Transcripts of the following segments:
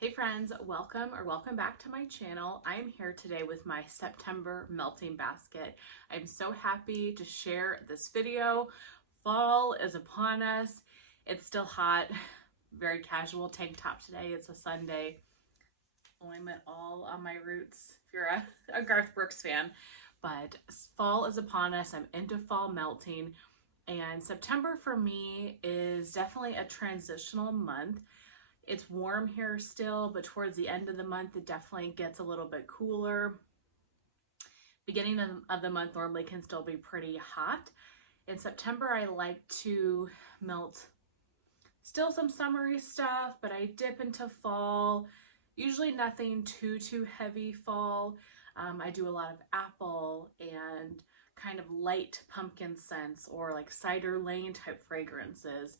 Hey friends, welcome back to my channel. I'm here today with my September melting basket. I'm so happy to share this video. Fall is upon us. It's still hot, very casual tank top today. It's a Sunday. I'm all on my roots if you're a Garth Brooks fan. But fall is upon us. I'm into fall melting. And September for me is definitely a transitional month. It's warm here still, but towards the end of the month, it definitely gets a little bit cooler. Beginning of the month normally can still be pretty hot. In September, I like to melt still some summery stuff, but I dip into fall. Usually nothing too heavy fall. I do a lot of apple and kind of light pumpkin scents or like cider lane type fragrances,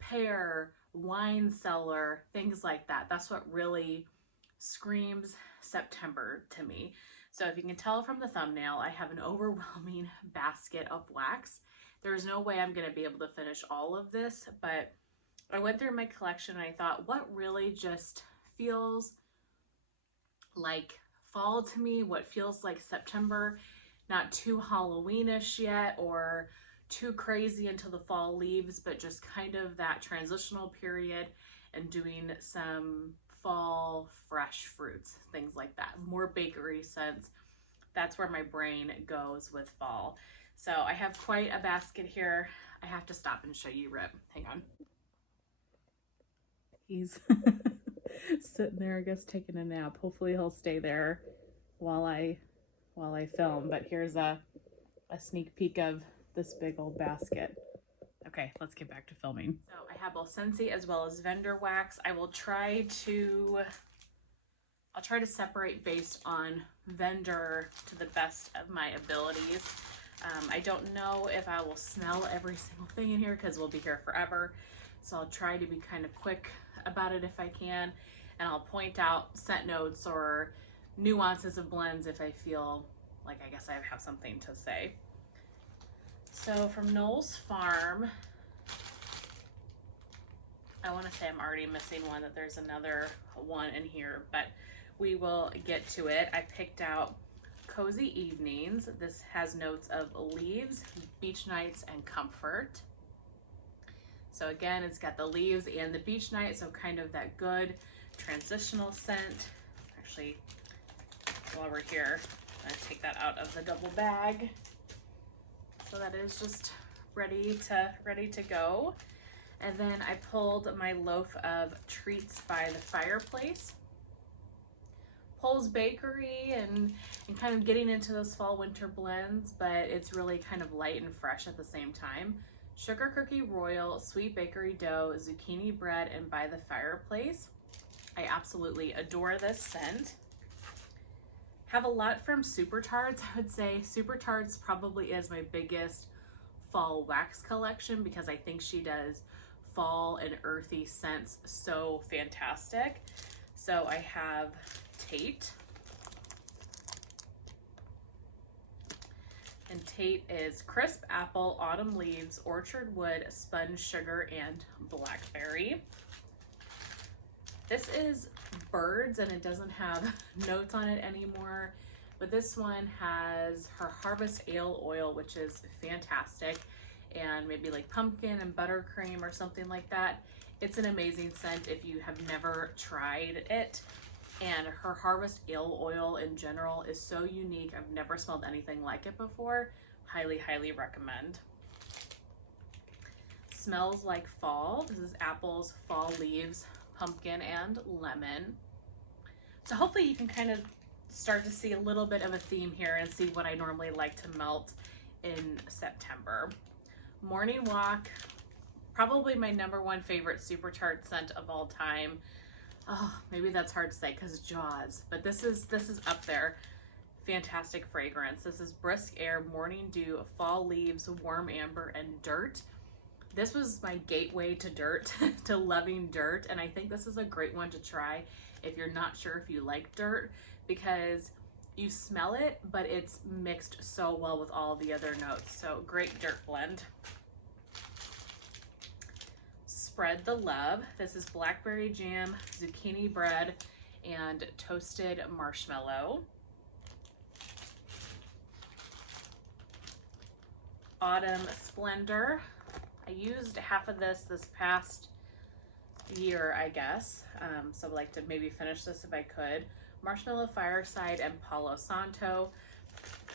pear, wine cellar, things like that. That's what really screams September to me. So if you can tell from the thumbnail, I have an overwhelming basket of wax. There's no way I'm going to be able to finish all of this, but I went through my collection and I thought, what really just feels like fall to me, what feels like September, not too Halloweenish yet or too crazy into the fall leaves, but just kind of that transitional period and doing some fall fresh fruits, things like that. More bakery scents. That's where my brain goes with fall. So I have quite a basket here. I have to stop and show you Rip. Hang on. He's sitting there, I guess, taking a nap. Hopefully he'll stay there while I film. But here's a sneak peek of this big old basket. Okay, let's get back to filming. So I have both Scentsy as well as vendor wax. I'll try to separate based on vendor to the best of my abilities. I don't know if I will smell every single thing in here because we'll be here forever. So I'll try to be kind of quick about it if I can. And I'll point out scent notes or nuances of blends if I feel like I guess I have something to say. So from Noel's Farm, I want to say I'm already missing one, that there's another one in here, but we will get to it. I picked out Cozy Evenings. This has notes of leaves, beach nights, and comfort. So again, it's got the leaves and the beach night, so kind of that good transitional scent. Actually, while we're here, I'm gonna take that out of the double bag. So that is just ready to go. And then I pulled my loaf of Treats by the Fireplace. Paul's Bakery and kind of getting into those fall winter blends, but it's really kind of light and fresh at the same time. Sugar Cookie Royal, Sweet Bakery Dough, Zucchini Bread, and By the Fireplace. I absolutely adore this scent. Have a lot from Supercharts. I would say Supercharts probably is my biggest fall wax collection because I think she does fall and earthy scents so fantastic. So I have Tate. And Tate is Crisp Apple, Autumn Leaves, Orchard Wood, Sponge Sugar, and Blackberry. This is Birds and it doesn't have notes on it anymore, but this one has her Harvest Ale Oil, which is fantastic, and maybe like pumpkin and buttercream or something like that. It's an amazing scent if you have never tried it. And her Harvest Ale Oil in general is so unique. I've never smelled anything like it before. Highly recommend. Smells Like Fall. This is apples, fall leaves, pumpkin, and lemon. So hopefully you can kind of start to see a little bit of a theme here and see what I normally like to melt in September. Morning Walk, probably my #1 favorite Superchart scent of all time. Oh, maybe that's hard to say because Jaws, but this is up there. Fantastic fragrance. This is Brisk Air, Morning Dew, Fall Leaves, Warm Amber, and Dirt. This was my gateway to dirt, to loving dirt, and I think this is a great one to try if you're not sure if you like dirt, because you smell it, but it's mixed so well with all the other notes. So great dirt blend. Spread the Love. This is blackberry jam, zucchini bread, and toasted marshmallow. Autumn Splendor. I used half of this past year, I guess. So I'd like to maybe finish this if I could. Marshmallow Fireside and Palo Santo.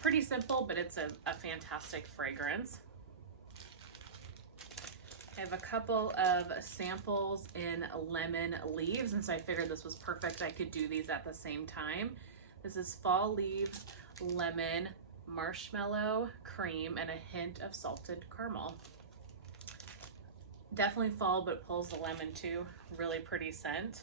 Pretty simple, but it's a fantastic fragrance. I have a couple of samples in lemon leaves, and so I figured this was perfect. I could do these at the same time. This is fall leaves, lemon, marshmallow, cream, and a hint of salted caramel. Definitely fall, but pulls the lemon too. Really pretty scent.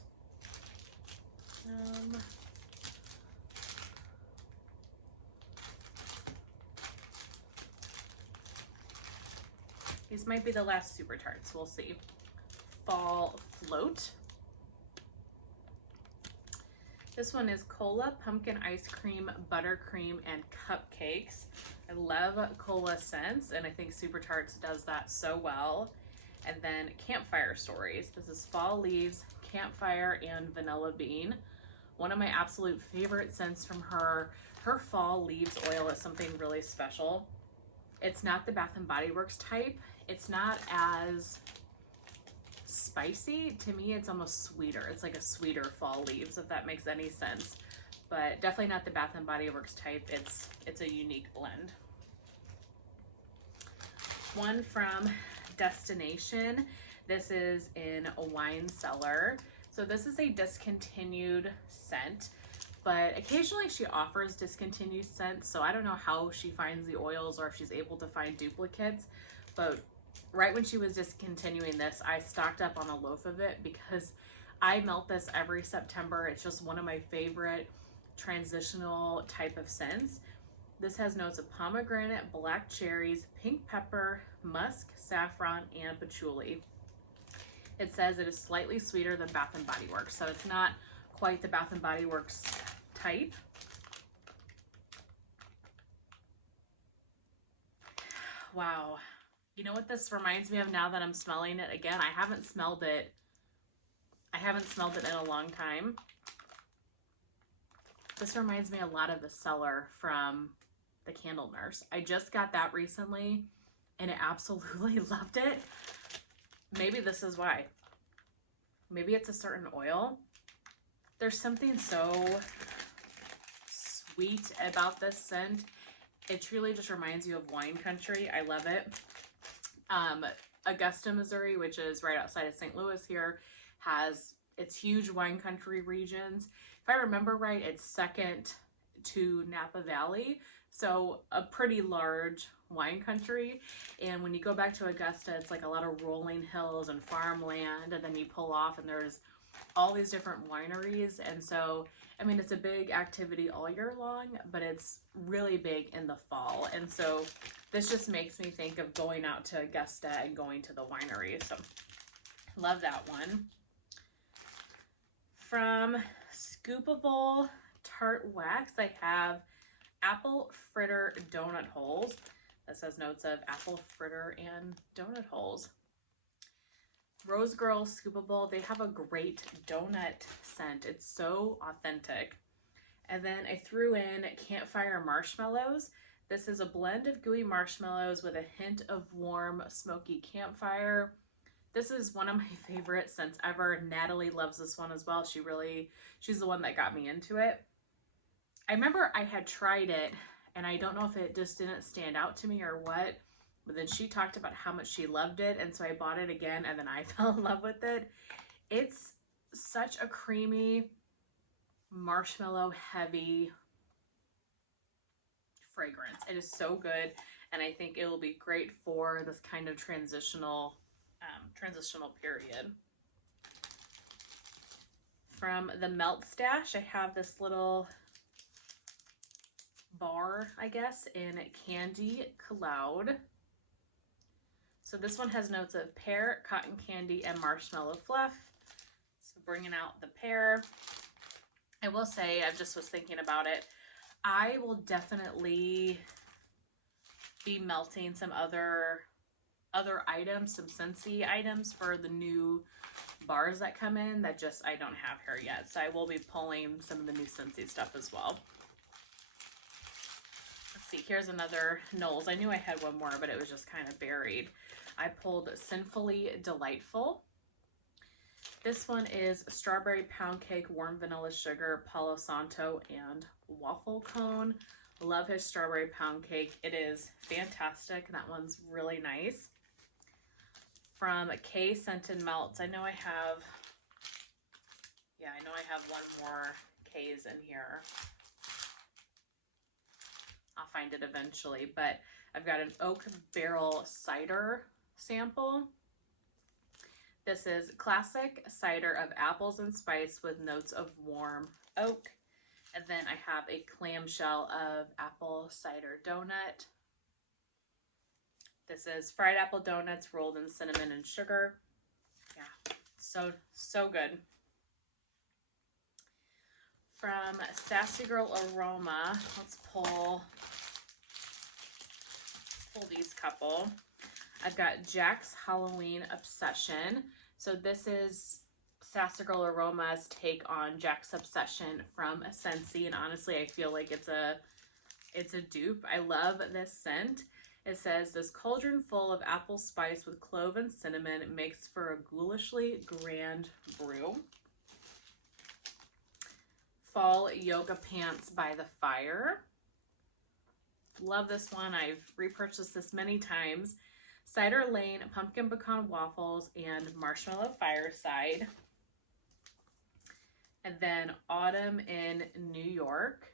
These might be the last Supercharts, we'll see. Fall Float. This one is cola, pumpkin ice cream, buttercream, and cupcakes. I love cola scents, and I think Supercharts does that so well. And then Campfire Stories. This is fall leaves, campfire, and vanilla bean. One of my absolute favorite scents from her. Her fall leaves oil is something really special. It's not the Bath & Body Works type. It's not as spicy. To me, it's almost sweeter. It's like a sweeter fall leaves, if that makes any sense. But definitely not the Bath & Body Works type. It's a unique blend. One from Destination. This is in a wine cellar. So this is a discontinued scent, but occasionally she offers discontinued scents. So I don't know how she finds the oils or if she's able to find duplicates, but right when she was discontinuing this, I stocked up on a loaf of it because I melt this every September. It's just one of my favorite transitional type of scents. This has notes of pomegranate, black cherries, pink pepper, musk, saffron, and patchouli. It says it is slightly sweeter than Bath & Body Works, so it's not quite the Bath & Body Works type. Wow. You know what this reminds me of now that I'm smelling it again? I haven't smelled it in a long time. This reminds me a lot of the Cellar from the Candle Nurse. I just got that recently and I absolutely loved it. Maybe this is why. Maybe it's a certain oil. There's something so sweet about this scent. It truly just reminds you of wine country. I love it. Augusta, Missouri, which is right outside of St. Louis here, has its huge wine country regions. If I remember right, it's second to Napa Valley, so a pretty large wine country. And when you go back to Augusta, it's like a lot of rolling hills and farmland, and then you pull off and there's all these different wineries. And so, I mean, it's a big activity all year long, but it's really big in the fall. And so this just makes me think of going out to Augusta and going to the winery. So love that one. From Scoopable Tart Wax, I have apple fritter donut holes. This has notes of apple fritter and donut holes. Rose Girl Scoopable, they have a great donut scent. It's so authentic. And then I threw in Campfire Marshmallows. This is a blend of gooey marshmallows with a hint of warm, smoky campfire. This is one of my favorite scents ever. Natalie loves this one as well. She's the one that got me into it. I remember I had tried it, and I don't know if it just didn't stand out to me or what, but then she talked about how much she loved it, and so I bought it again, and then I fell in love with it. It's such a creamy, marshmallow heavy fragrance. It is so good, and I think it will be great for this kind of transitional period. From the Melt Stash, I have this little bar, I guess, in Candy Cloud. So this one has notes of pear, cotton candy, and marshmallow fluff. So bringing out the pear. I will say, I just was thinking about it, I will definitely be melting some other other items, some Scentsy items for the new bars that come in that just I don't have here yet. So I will be pulling some of the new Scentsy stuff as well. Let's see, here's another Knowles. I knew I had one more, but it was just kind of buried. I pulled Sinfully Delightful. This one is strawberry pound cake, warm vanilla sugar, Palo Santo, and waffle cone. Love his strawberry pound cake. It is fantastic. That one's really nice. From K Scented Melts. I know I have one more K's in here. I'll find it eventually, but I've got an oak barrel cider sample. This is classic cider of apples and spice with notes of warm oak. And then I have a clamshell of apple cider donut. This is fried apple donuts rolled in cinnamon and sugar. Yeah, so good. From Sassy Girl Aroma, let's pull these couple. I've got Jack's Halloween Obsession. So this is Sassy Girl Aroma's take on Jack's Obsession from Scentsy, and honestly, I feel like it's a dupe. I love this scent. It says, this cauldron full of apple spice with clove and cinnamon makes for a ghoulishly grand brew. Fall Yoga Pants by the Fire. Love this one. I've repurchased this many times. Cider Lane, Pumpkin Pecan Waffles, and Marshmallow Fireside. And then Autumn in New York.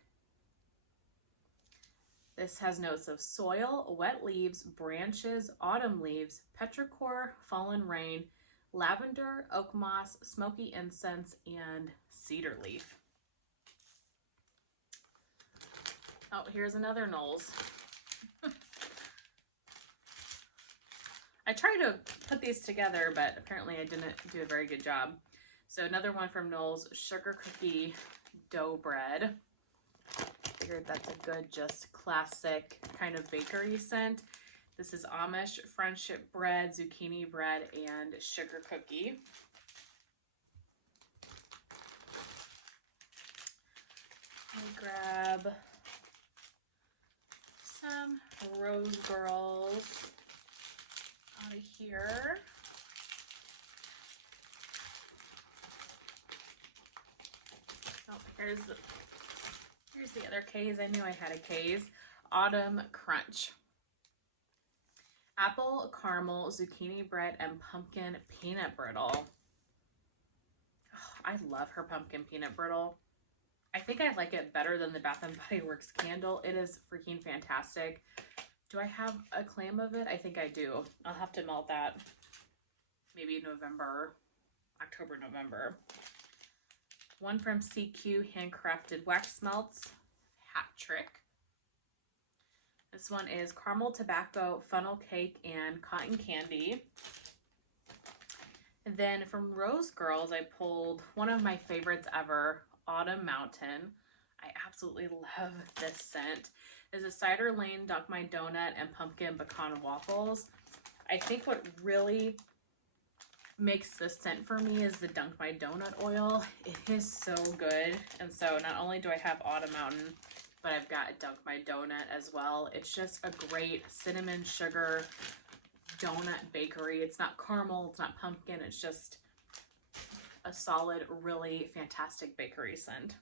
This has notes of soil, wet leaves, branches, autumn leaves, petrichor, fallen rain, lavender, oak moss, smoky incense, and cedar leaf. Oh, here's another Knowles. I tried to put these together, but apparently I didn't do a very good job. So another one from Knowles, Sugar Cookie Dough Bread. Figured that's a good, just classic kind of bakery scent. This is Amish Friendship Bread, Zucchini Bread, and Sugar Cookie. I'll grab some Rose Girls out of here. Oh, here's the other K's. I knew I had a K's. Autumn Crunch. Apple, caramel, zucchini bread, and pumpkin peanut brittle. Oh, I love her pumpkin peanut brittle. I think I like it better than the Bath & Body Works candle. It is freaking fantastic. Do I have a claim of it? I think I do. I'll have to melt that maybe November, October, November. One from CQ Handcrafted Wax Melts, Hat Trick. This one is Caramel Tobacco, Funnel Cake, and Cotton Candy. And then from Rose Girls, I pulled one of my favorites ever, Autumn Mountain. I absolutely love this scent. It's a Cider Lane Dunk My Donut and Pumpkin Pecan Waffles. I think what really makes this scent for me is the Dunk My Donut oil. It is so good. And so not only do I have Autumn Mountain, but I've got Dunk My Donut as well. It's just a great cinnamon sugar donut bakery. It's not caramel, it's not pumpkin, it's just a solid, really fantastic bakery scent.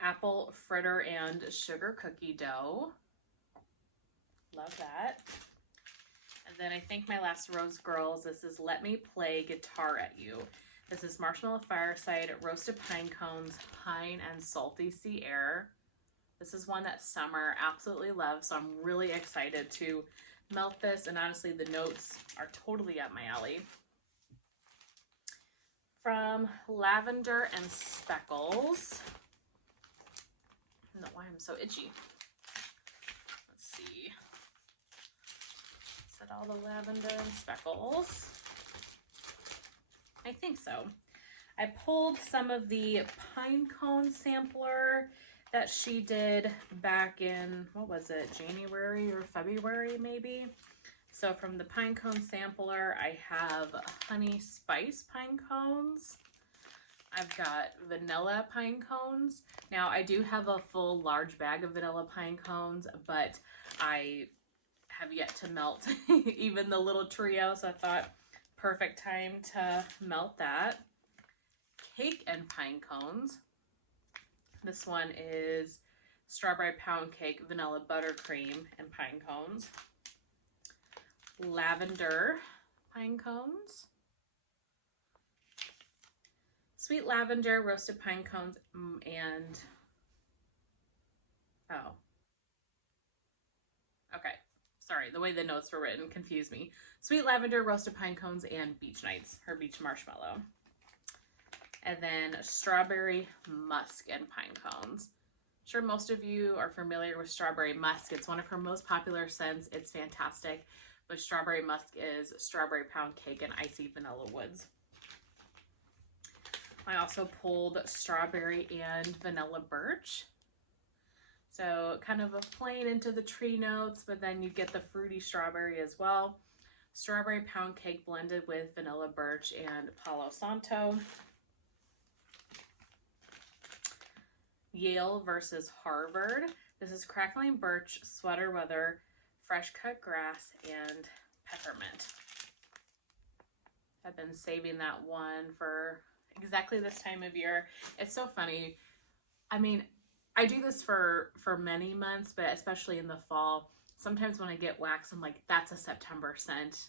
Apple fritter and sugar cookie dough. Love that. And then I think my last Rose Girls, this is Let Me Play Guitar at You. This is Marshmallow Fireside, Roasted Pine Cones, Pine and Salty Sea Air. This is one that Summer absolutely loves, so I'm really excited to melt this, and honestly the notes are totally up my alley. From Lavender and Speckles. I don't know why I'm so itchy. Let's see. Is that all the Lavender and Speckles? I think so. I pulled some of the pine cone sampler that she did back in, what was it, January or February maybe? So from the pine cone sampler, I have honey spice pine cones. I've got vanilla pine cones. Now I do have a full large bag of vanilla pine cones, but I have yet to melt even the little trio, so I thought perfect time to melt that. Cake and pine cones. This one is strawberry pound cake, vanilla buttercream, and pine cones. Lavender pine cones. Sweet lavender, roasted pine cones, and oh. Okay, sorry, the way the notes were written confused me. Sweet lavender, roasted pine cones, and beach nights, or beach marshmallow. And then strawberry musk and pine cones. I'm sure most of you are familiar with strawberry musk. It's one of her most popular scents. It's fantastic. But strawberry musk is strawberry pound cake and icy vanilla woods. I also pulled strawberry and vanilla birch. So kind of a plain into the tree notes, but then you get the fruity strawberry as well. Strawberry pound cake blended with vanilla birch and Palo Santo. Yale versus Harvard. This is crackling birch, sweater weather, fresh cut grass, and peppermint. I've been saving that one for exactly this time of year. It's so funny. I mean, I do this for many months, but especially in the fall, sometimes when I get wax, I'm like, that's a September scent.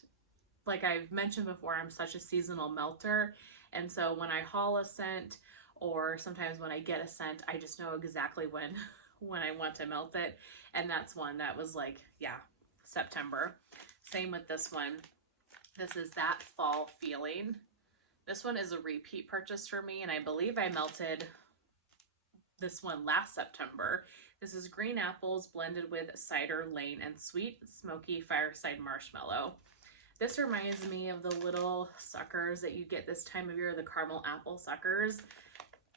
Like I've mentioned before, I'm such a seasonal melter. And so when I haul a scent, or sometimes when I get a scent, I just know exactly when I want to melt it. And that's one that was like, yeah, September. Same with this one. This is that fall feeling. This one is a repeat purchase for me, and I believe I melted this one last September. This is green apples blended with cider, lane, and sweet smoky fireside marshmallow. This reminds me of the little suckers that you get this time of year, the caramel apple suckers.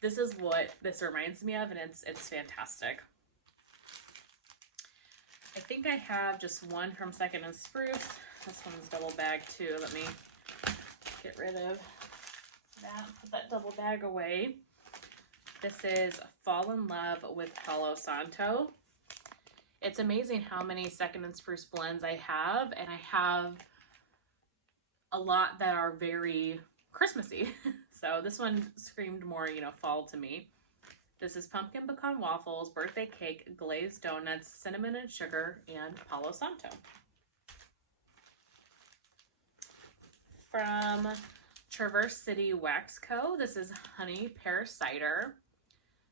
This is what this reminds me of, and it's fantastic. I think I have just one from Second and Spruce. This one's double bag too. Let me get rid of that, put that double bag away. This is Fall in Love with Palo Santo. It's amazing how many Second and Spruce blends I have, and I have a lot that are very Christmassy. So this one screamed more, you know, fall to me. This is pumpkin pecan waffles, birthday cake, glazed donuts, cinnamon and sugar, and Palo Santo. From Traverse City Wax Co., this is honey pear cider.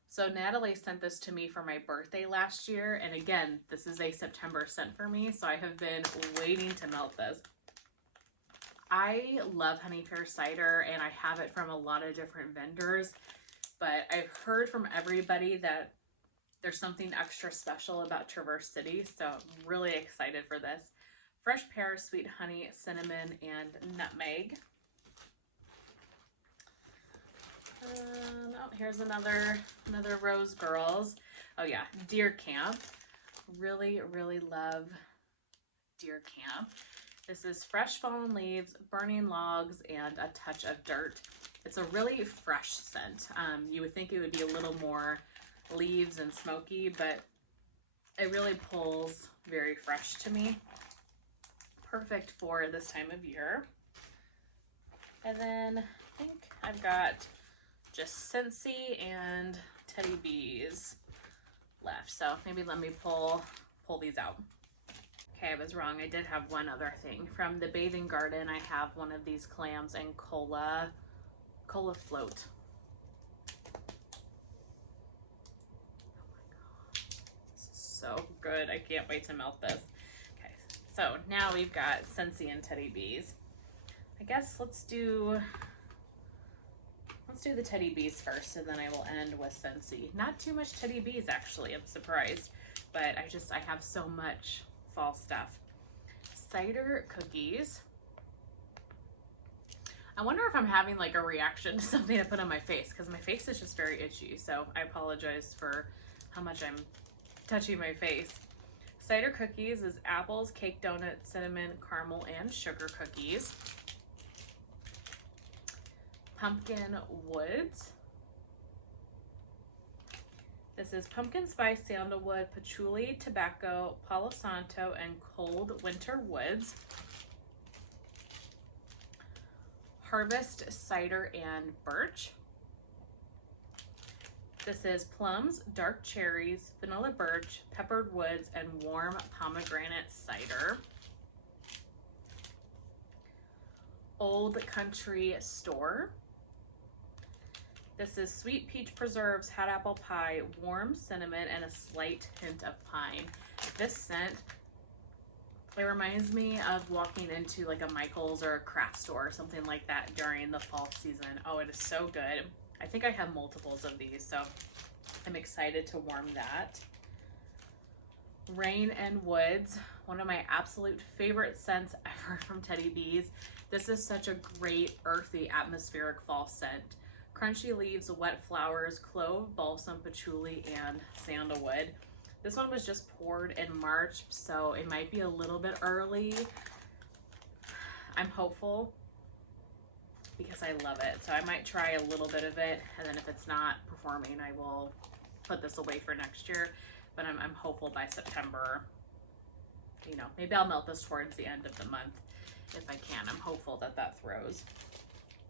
So Natalie sent this to me for my birthday last year, and again, this is a September scent for me, so I have been waiting to melt this. I love honey pear cider, and I have it from a lot of different vendors, but I've heard from everybody that there's something extra special about Traverse City, so I'm really excited for this. Fresh pear, sweet honey, cinnamon, and nutmeg. Oh, here's another Rose Girls. Oh yeah, Deer Camp. Really, really love Deer Camp. This is fresh fallen leaves, burning logs, and a touch of dirt. It's a really fresh scent. You would think it would be a little more leaves and smoky, but it really pulls very fresh to me. Perfect for this time of year. And then I think I've got just Scentsy and Teddy Bees left. So maybe let me pull these out. Okay, I was wrong. I did have one other thing. From the Bathing Garden, I have one of these clams and cola float. Oh my god, this is so good. I can't wait to melt this. Okay, so now we've got Scentsy and Teddy Bees. I guess let's do the Teddy Bees first, and then I will end with Scentsy. Not too much Teddy Bees, actually. I'm surprised, but I have so much fall stuff. Cider cookies. I wonder if I'm having like a reaction to something I put on my face, because my face is just very itchy, so I apologize for how much I'm touching my face. Cider cookies is apples, cake donut, cinnamon, caramel, and sugar cookies. Pumpkin woods. This is pumpkin spice, sandalwood, patchouli, tobacco, palo santo, and cold winter woods. Harvest cider and birch. This is plums, dark cherries, vanilla birch, peppered woods, and warm pomegranate cider. Old Country Store. This is sweet peach preserves, hot apple pie, warm cinnamon, and a slight hint of pine. This scent, it reminds me of walking into like a Michael's or a craft store or something like that during the fall season. Oh, it is so good. I think I have multiples of these, so I'm excited to warm that. Rain and Woods, one of my absolute favorite scents ever from Teddy Bees. This is such a great earthy atmospheric fall scent. Crunchy leaves, wet flowers, clove, balsam, patchouli, and sandalwood. This one was just poured in March, so it might be a little bit early. I'm hopeful because I love it. So I might try a little bit of it, and then if it's not performing, I will put this away for next year. But I'm hopeful by September, you know, maybe I'll melt this towards the end of the month if I can. I'm hopeful that that throws.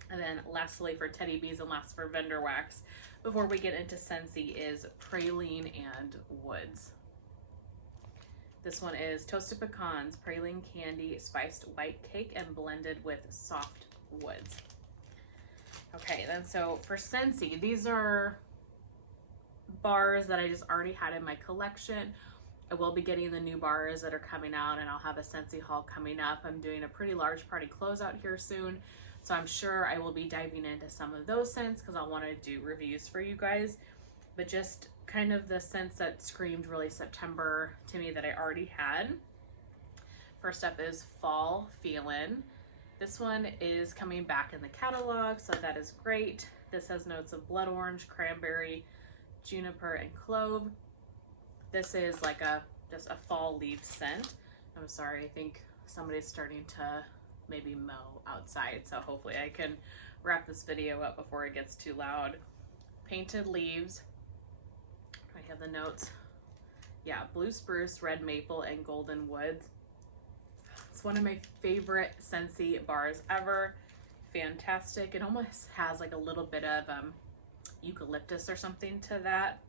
And then lastly for Teddy Bees and last for Vendor Wax, before we get into Scentsy, is Praline and Woods. This one is toasted pecans, praline candy, spiced white cake, and blended with soft woods. Okay, then so for Scentsy, these are bars that I just already had in my collection. I will be getting the new bars that are coming out, and I'll have a Scentsy haul coming up. I'm doing a pretty large party closeout here soon, so I'm sure I will be diving into some of those scents because I'll want to do reviews for you guys. But just kind of the scents that screamed really September to me that I already had. First up is Fall Feelin'. This one is coming back in the catalog, so that is great. This has notes of blood orange, cranberry, juniper, and clove. This is like just a fall leaf scent. I'm sorry, I think somebody's starting to maybe mow outside, so hopefully I can wrap this video up before it gets too loud. Painted leaves. I have the notes. Yeah, blue spruce, red maple, and golden woods. It's one of my favorite Scentsy bars ever. Fantastic. It almost has like a little bit of eucalyptus or something to that.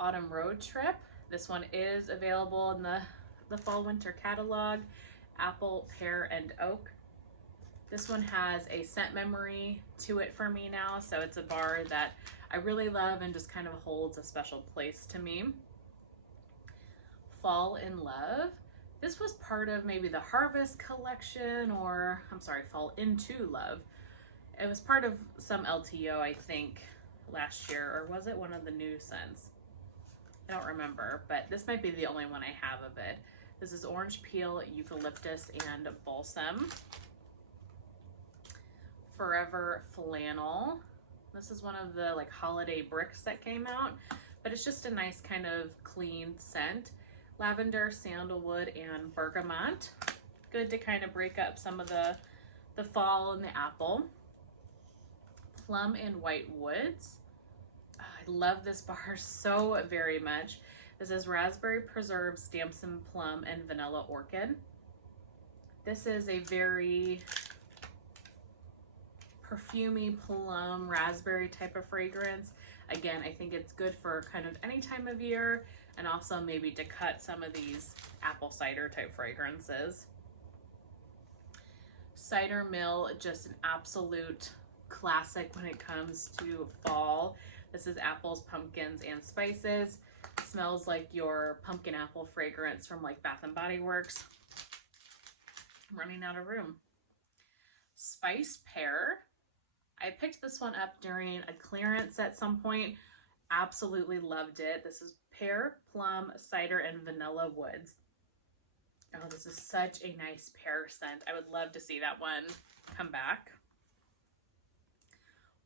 Autumn Road Trip. This one is available in the fall winter catalog. Apple, pear, and oak. This one has a scent memory to it for me now, so it's a bar that I really love and just kind of holds a special place to me. Fall in Love. This was part of maybe the Harvest collection, or I'm sorry, Fall Into Love. It was part of some LTO, I think, last year, or was it one of the new scents? I don't remember, but this might be the only one I have of it. This is orange peel, eucalyptus, and balsam. Forever Flannel. This is one of the like holiday bricks that came out, but it's just a nice kind of clean scent. Lavender, sandalwood, and bergamot. Good to kind of break up some of the fall and the apple. Plum and White Woods. I love this bar so very much. This is raspberry preserves, damson plum, and vanilla orchid. This is a very perfumey plum raspberry type of fragrance. Again, I think it's good for kind of any time of year, and also maybe to cut some of these apple cider type fragrances. Cider Mill, just an absolute classic when it comes to fall. This is apples, pumpkins, and spices. It smells like your pumpkin apple fragrance from like Bath and Body Works. I'm running out of room. Spice Pear. I picked this one up during a clearance at some point. Absolutely loved it. This is pear, plum, cider, and vanilla woods. Oh, this is such a nice pear scent. I would love to see that one come back.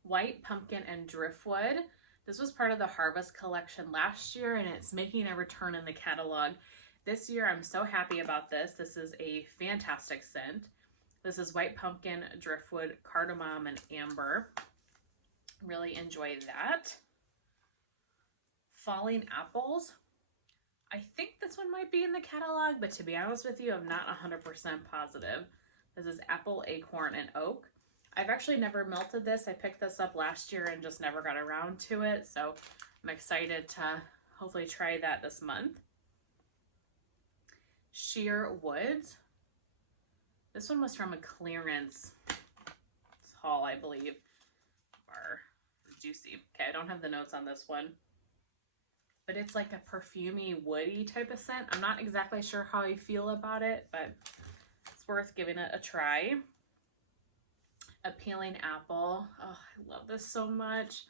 White pumpkin and driftwood. This was part of the Harvest collection last year, and it's making a return in the catalog this year. I'm so happy about this. This is a fantastic scent. This is white pumpkin, driftwood, cardamom, and amber. Really enjoy that. Falling apples. I think this one might be in the catalog, but to be honest with you, I'm not 100% positive. This is apple, acorn, and oak. I've actually never melted this. I picked this up last year and just never got around to it. So I'm excited to hopefully try that this month. Sheer Woods. This one was from a clearance haul, I believe. Or juicy. Okay, I don't have the notes on this one. But it's like a perfumey, woody type of scent. I'm not exactly sure how I feel about it, but it's worth giving it a try. Appealing Apple. Oh, I love this so much.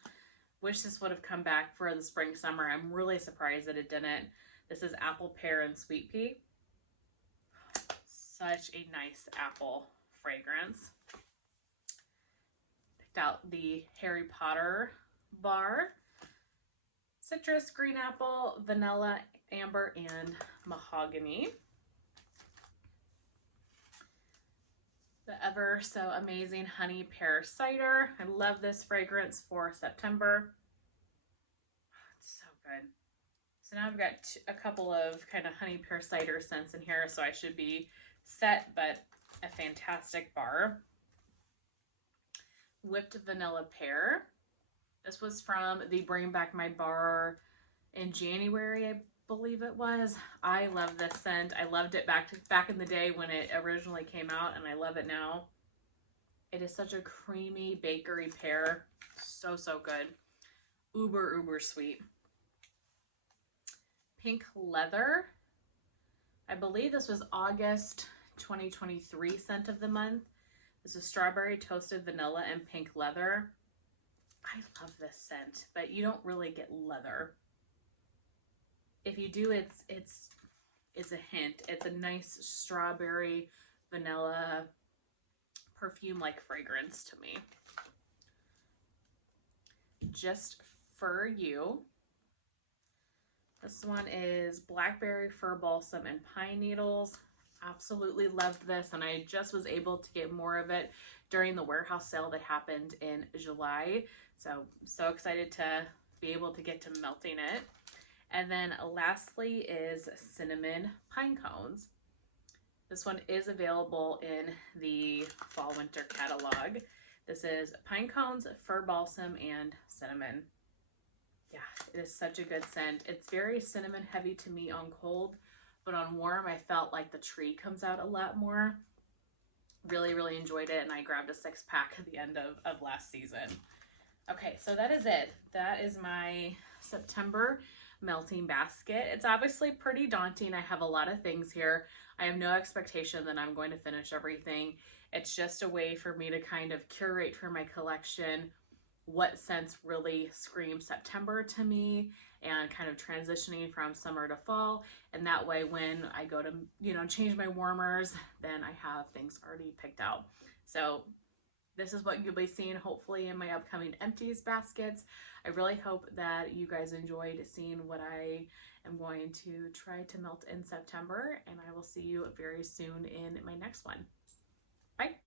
Wish this would have come back for the spring, summer. I'm really surprised that it didn't. This is apple, pear, and sweet pea. Such a nice apple fragrance. Picked out the Harry Potter bar. Citrus, green apple, vanilla, amber, and mahogany. The ever so amazing honey pear cider. I love this fragrance for September. It's so good. So now I've got a couple of kind of honey pear cider scents in here, so I should be set, but a fantastic bar. Whipped vanilla pear. This was from the Bring Back My Bar in January, I believe it was. I love this scent. I loved it back in the day when it originally came out, and I love it now. It is such a creamy bakery pear. So, so good. Uber, uber sweet. Pink Leather. I believe this was August 2023 scent of the month. This is strawberry, toasted vanilla, and pink leather. I love this scent, but you don't really get leather. If you do, it's a hint. It's a nice strawberry, vanilla, perfume-like fragrance to me. Just For You. This one is blackberry, fir balsam, and pine needles. Absolutely loved this, and I just was able to get more of it during the warehouse sale that happened in July. So excited to be able to get to melting it. And then lastly is cinnamon pine cones. This one is available in the fall winter catalog. This is pine cones, fir balsam, and cinnamon. Yeah, it is such a good scent. It's very cinnamon heavy to me on cold, but on warm, I felt like the tree comes out a lot more. Really, really enjoyed it, and I grabbed a 6-pack at the end of last season. Okay, so that is it. That is my September melting basket. It's obviously pretty daunting. I have a lot of things here. I have no expectation that I'm going to finish everything. It's just a way for me to kind of curate for my collection what scents really scream September to me, and kind of transitioning from summer to fall. And that way when I go to, change my warmers, then I have things already picked out. So this is what you'll be seeing hopefully in my upcoming empties baskets. I really hope that you guys enjoyed seeing what I am going to try to melt in September, and I will see you very soon in my next one. Bye.